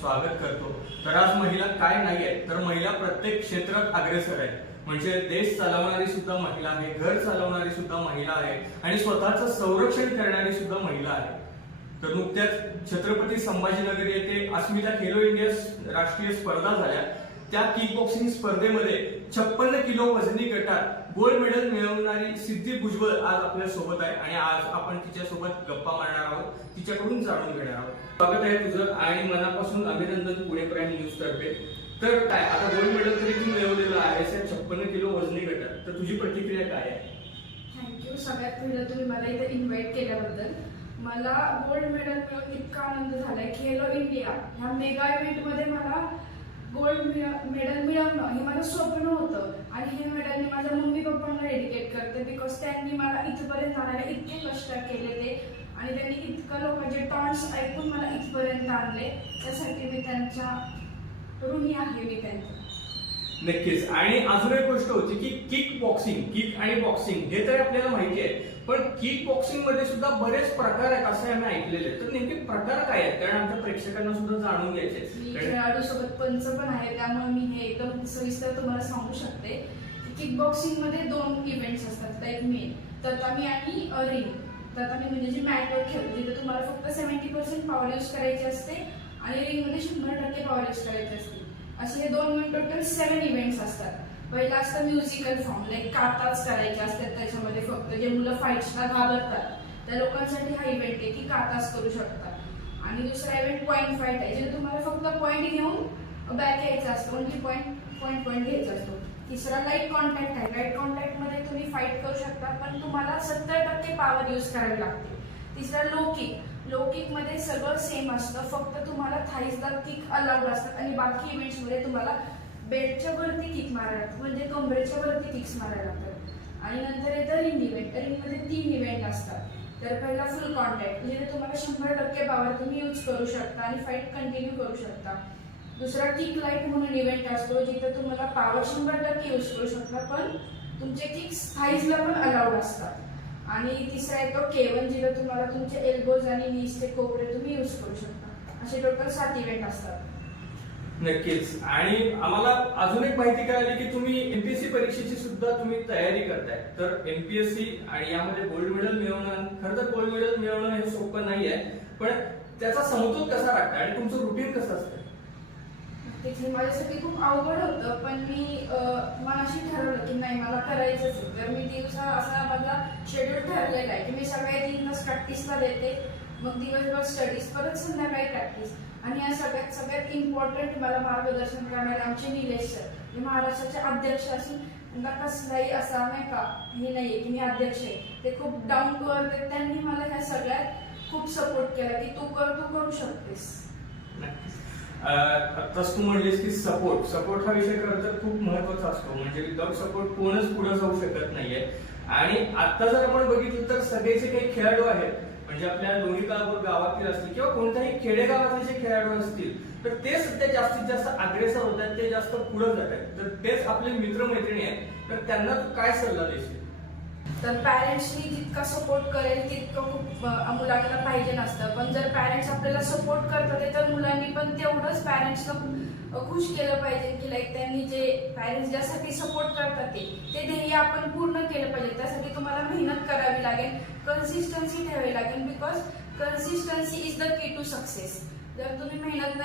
स्वागत करतो. तर आज महिला काय नाही आहेत तर महिला प्रत्येक क्षेत्रात अग्रेसर आहेत. म्हणजे देश चालवणारी सुद्धा महिला आहे घर चालवणारी सुद्धा महिला आहे आणि स्वतःचं संरक्षण करणारी सुद्धा महिला आहे. तर नुकत्याच छत्रपती संभाजीनगर येथे अस्मिता खेलो इंडिया राष्ट्रीय स्पर्धा झाल्या. त्या किक बॉक्सिंग स्पर्धेमध्ये छप्पन्न किलो वजनी गटात गोल्ड मेडल मिळवणारी सिद्धी भुजबळ आज आपल्यासोबत आहे आणि आज आपण तिच्यासोबत गप्पा मारणार आहोत. तिच्याकडून जाणून घेणार आहोत. स्वागत आहे तुझं. आणि मनापासून अभिनंदन पुणे प्राईम न्यूज तर्फे. तर काय आता गोल्ड मेडल तरी तू मिळवलेलं आहेस या छप्पन्न किलो वजनी गटात. तर तुझी प्रतिक्रिया काय आहे? थँक्यू सगळ्यात पहिलं तुम्ही मला इथे इन्व्हाइट केल्याबद्दल. मला गोल्ड मेडल मिळून इतका आनंद झालाय. खेलो इंडिया ह्या मेगा इव्हेंटमध्ये मला गोल्ड मेडल मिळवणं हे माझं स्वप्न होतं. आणि हे मेडल मी माझ्या मम्मी पप्पांना डेडिकेट करते बिकॉज त्यांनी मला इथपर्यंत आणायला इतके कष्ट केले ते. आणि त्यांनी इतकं लोकांचे टॉन्स ऐकून मला इथपर्यंत आणले त्यासाठी मी त्यांच्या ऋणी आहे मी त्यांच्या नक्कीच. आणि अजून एक गोष्ट होती की किक बॉक्सिंग किक आणि बॉक्सिंग हे तर आपल्याला माहिती आहे पण किक बॉक्सिंगमध्ये सुद्धा बरेच प्रकार आहेत असं आम्ही ऐकलेले. तर नेमके प्रकार काय आहेत? कारण आमच्या प्रेक्षकांना सुद्धा जाणून घ्यायचे खेळाडू सोबत पंच पण आहे त्यामुळे मी हे एकदम सविस्तर तुम्हाला सांगू शकते. किक बॉक्सिंगमध्ये दोन इव्हेंट्स असतात एक मेन ततामी आणि रिंग तर आता मी म्हणजे जी मॅटवर खेळतो तर तुम्हाला फक्त सेव्हन्टी पर्सेंट पॉवर यूज करायची असते आणि रिंगमध्ये शंभर टक्के पॉवर यूज करायची असते. असे हे दोन मिनिट टोटल सेव्हन इव्हेंट्स असतात. पहिला असतं म्युझिकल फॉर्म लाईक काताच करायचे असतात. त्याच्यामध्ये फक्त जे मुलं फाईट्सला घाबरतात त्या लोकांसाठी हा इव्हेंट आहे की काताच करू शकतात. आणि दुसरा इव्हेंट पॉईंट फाईट आहे जे तुम्हाला फक्त पॉईंट घेऊन बॅक घ्यायचा असतो म्हणजे पॉईंट पॉईंट पॉईंट घ्यायचा असतो. तिसरा लाइट कॉन्टॅक्ट आहे. लाइट कॉन्टॅक्टमध्ये तुम्ही फाईट करू शकता पण तुम्हाला सत्तर टक्के पॉवर यूज करावी लागते. तिसरा लो किक लो सगळं सेम असतं. फक्त तुम्हाला थाईजला किक अलाउड असतात आणि बाकी इव्हेंट्समध्ये तुम्हाला बेल्टच्या वरती किक मारायला लागतात म्हणजे कमरेच्या वरती किक्स मारायला लागतात. आणि नंतर येतं रिंग इव्हेंट रिंगमध्ये तीन इव्हेंट असतात. तर पहिला फुल कॉन्टॅक्ट म्हणजे तुम्हाला शंभर टक्के पॉवर तुम्ही यूज करू शकता आणि फाईट कंटिन्यू करू शकता. दुसरा किक लाइट म्हणून इव्हेंट असतो जिथे तुम्हाला पावर शंभर टक्के यूज करू शकता पण तुमचे किक्स थाईजला पण अलाउड असतात. आणि तिसरा येतो केवन जिथे तुम्हाला तुमचे एल्बोज आणि नीजचे कोपरे तुम्ही यूज करू शकता. असे टोटल सात इव्हेंट असतात. नक्कीच. आणि आम्हाला अजून एक माहिती कळाली की तुम्ही एमपीएससी परीक्षेची सुद्धा तुम्ही तयारी करताय. तर एमपीएससी आणि यामध्ये गोल्ड मेडल मिळवणं खरं तर गोल्ड मेडल मिळवणं हे सोपं नाही आहे पण त्याचा समतोल कसा राखता? आणि तुमचं रुटीन कसं असतं? तिथे माझ्यासाठी खूप अवघड होतं पण मी मनाशी ठरवलं की नाही मला करायचंच आहे. तर मी दिवसा असा माझा शेड्यूल ठरलेला आहे की मी सगळ्या तीन तास प्रॅक्टिसला देते मग दिवसभर स्टडीज परत संध्याकाळी प्रॅक्टिस आणि या सगळ्यात सगळ्यात इम्पॉर्टंट मला मार्गदर्शन करणारे आमचे निलेश सर हे महाराष्ट्राचे अध्यक्ष असून त्यांना कसलाही असा नाही का हे नाही आहे की मी अध्यक्ष आहे. ते खूप डाऊन कर त्यांनी मला ह्या सगळ्यात खूप सपोर्ट केला की तू कर तू करू शकतेस. आत्ताच तू म्हणलीस की सपोर्ट सपोर्ट हा विषय खरं तर खूप महत्त्वाचा असतो. म्हणजे विदाउट सपोर्ट कोणच पुढे जाऊ शकत नाहीये. आणि आता जर आपण बघितलं तर सगळेचे काही खेळाडू आहेत म्हणजे आपल्या दोन्ही गाव गावातील असतील किंवा कोणत्याही खेडेगावातले जे खेळाडू असतील तर ते सध्या जास्तीत जास्त अग्रेसर होत आहेत ते जास्त पुढे जात आहेत. तर तेच आपले मित्रमैत्रिणी आहेत. तर त्यांना तू काय सल्ला देशील? तर पॅरेंट्सनी जितका सपोर्ट करेल तितकं खूप मुलांना पाहिजे नसतं पण जर पॅरेंट्स आपल्याला सपोर्ट करतात तर मुलांनी पण तेवढंच पॅरेंट्सला खुश केलं पाहिजे की लाईक त्यांनी जे पॅरेंट्स ज्यासाठी सपोर्ट करतात ते ते ध्येय आपण पूर्ण केलं पाहिजे. त्यासाठी तुम्हाला मेहनत करावी लागेल कन्सिस्टन्सी ठेवावी लागेल because consistency is the key to success जर तुम्ही मेहनत